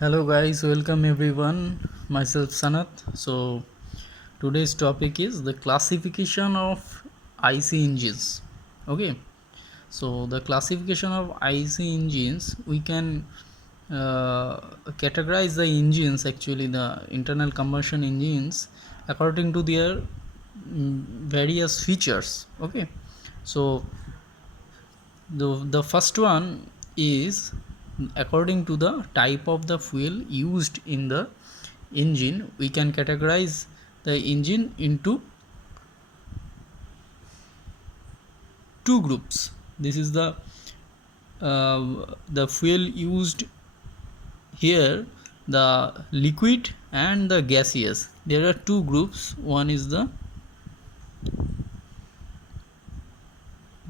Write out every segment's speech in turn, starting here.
Hello guys, welcome everyone. Myself Sanat. So today's topic is the classification of IC engines. Okay, so the classification of IC engines, we can categorize the engines, actually the internal combustion engines, according to their various features. Okay, so the first one is according to the type of the fuel used in the engine. We can categorize the engine into two groups. This is the fuel used here, the liquid and the gaseous. There are two groups. One is the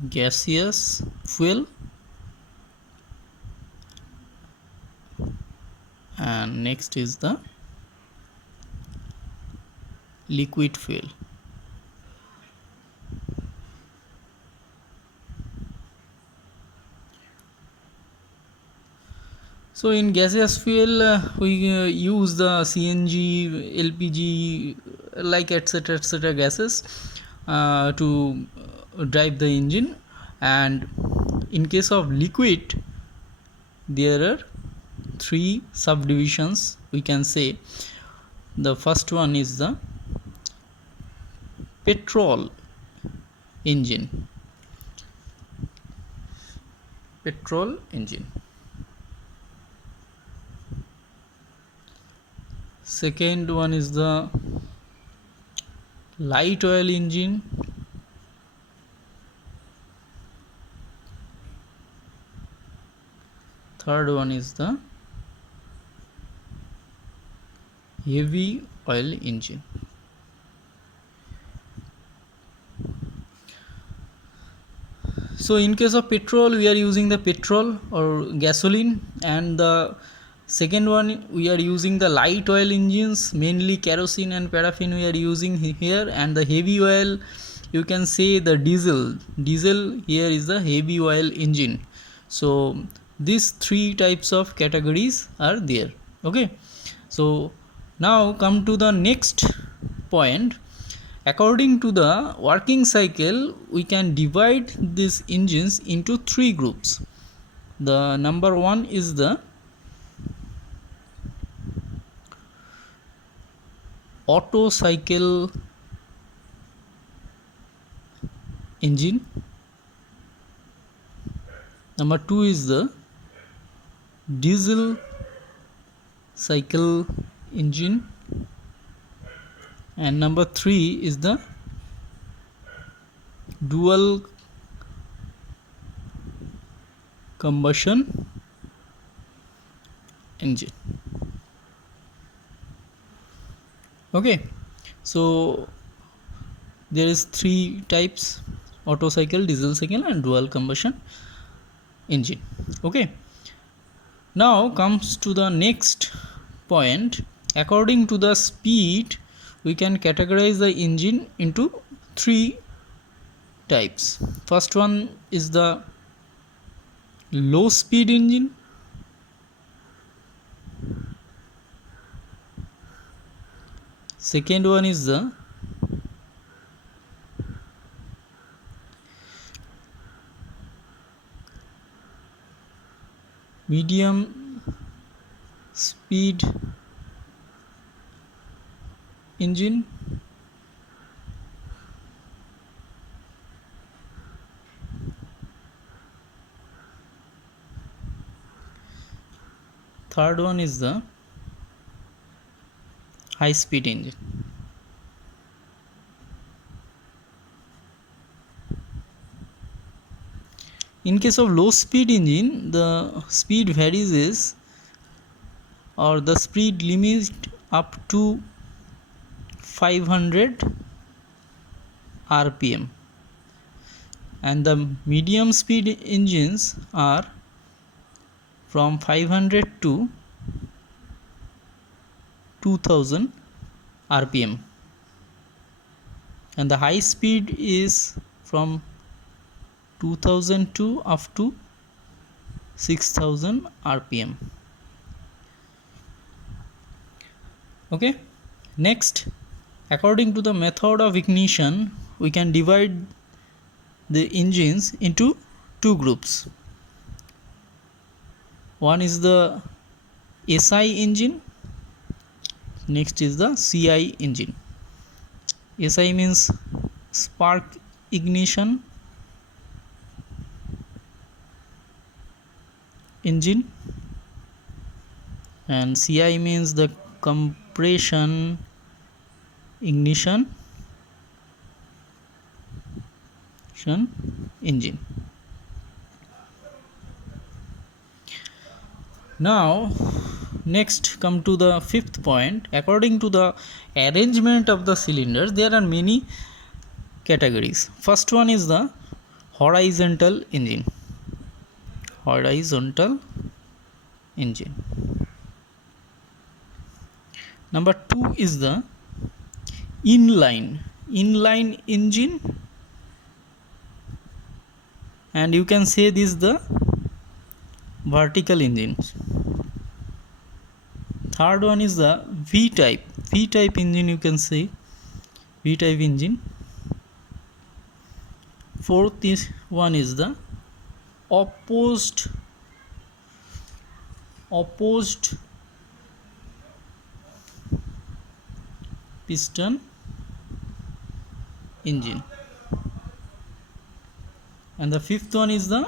gaseous fuel and next is the liquid fuel. So in gaseous fuel, we use the CNG, LPG, like etc gases to drive the engine. And in case of liquid, there are three subdivisions, we can say. The first one is the petrol engine. Petrol engine. Second one is the light oil engine. Third one is the heavy oil engine. So in case of petrol, we are using the petrol or gasoline, and the second one we are using the light oil engines, mainly kerosene and paraffin we are using here. And the heavy oil, you can say the diesel here is the heavy oil engine. So these three types of categories are there. Okay, so now come to the next point. According to the working cycle, we can divide these engines into three groups. The number one is the Otto cycle engine. Number two is the diesel cycle engine, and number three is the dual combustion engine. Okay, so there is three types: Otto cycle, diesel cycle and dual combustion engine. Okay, now comes to the next point. According to the speed, we can categorize the engine into three types. First one is the low speed engine. Second one is the medium speed engine. Third one is the high speed engine. In case of low speed engine, the speed varies or the speed limit up to 500 rpm, and the medium speed engines are from 500 to 2000 rpm, and the high speed is from 2002 up to 6000 rpm. Okay, next, according to the method of ignition, we can divide the engines into two groups. One is the SI engine, next is the CI engine. SI means spark ignition engine, and CI means the compression ignition engine. Now next come to the fifth point. According to the arrangement of the cylinders, there are many categories. First one is the horizontal engine. Number two is the inline engine, and you can say this the vertical engine. Third one is the V type engine, you can say V type engine. Fourth one is the opposed piston engine, and the fifth one is the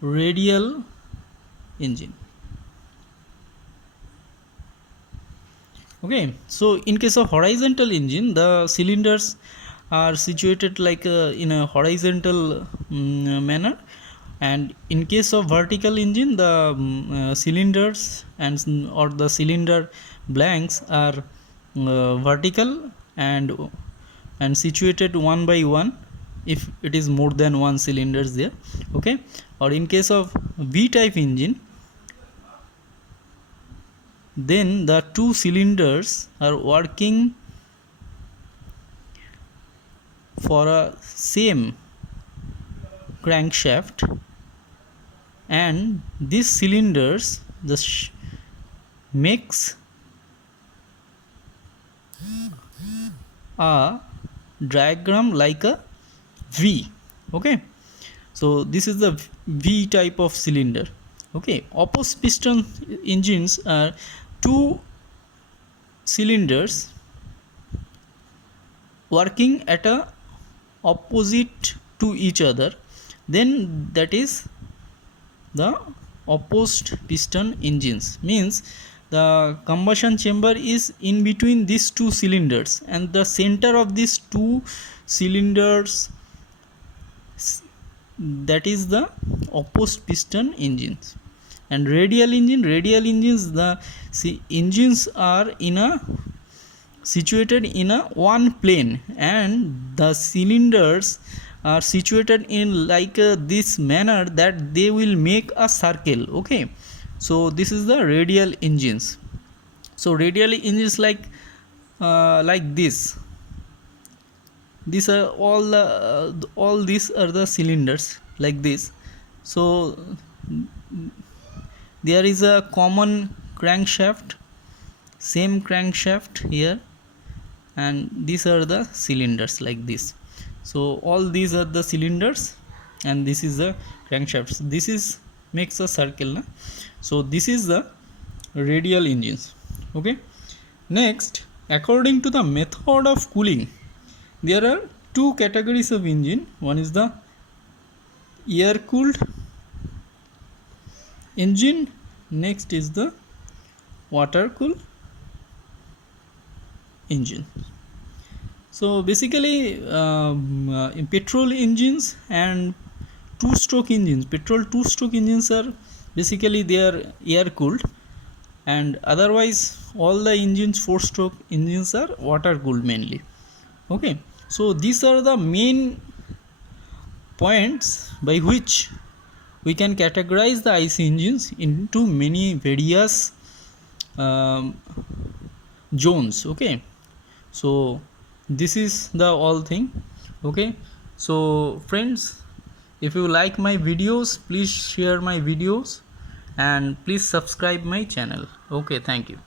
radial engine. Okay, so in case of horizontal engine, the cylinders are situated like in a horizontal manner, and in case of vertical engine, the cylinders or the cylinder blanks are vertical and situated one by one if it is more than one cylinders there. Okay, or in case of V type engine, then the two cylinders are working for a same crankshaft, and these cylinders just makes a diagram like a V. Okay, so this is the V type of cylinder. Okay, opposite piston engines are two cylinders working at a opposite to each other, then that is the opposed piston engines. Means the combustion chamber is in between these two cylinders, and the center of these two cylinders, that is the opposed piston engines. And radial engines, the engines are situated in a one plane, and the cylinders are situated in like this manner that they will make a circle. Okay, so this is the radial engines. So radial engines like this. These are all these are the cylinders like this. So there is a common crankshaft, same crankshaft here, and these are the cylinders like this. So all these are the cylinders, and this is the crankshafts. This is makes a circle, na? So this is the radial engines. Okay, next, according to the method of cooling, there are two categories of engine. One is the air cooled engine, next is the water cooled engine. So basically in petrol engines and two-stroke engines, petrol two-stroke engines are basically they are air cooled, and otherwise all the engines, four-stroke engines, are water cooled mainly. Okay, so these are the main points by which we can categorize the IC engines into many various zones. Okay, so this is the all thing. Okay, so friends, if you like my videos, please share my videos and please subscribe my channel. Okay, thank you.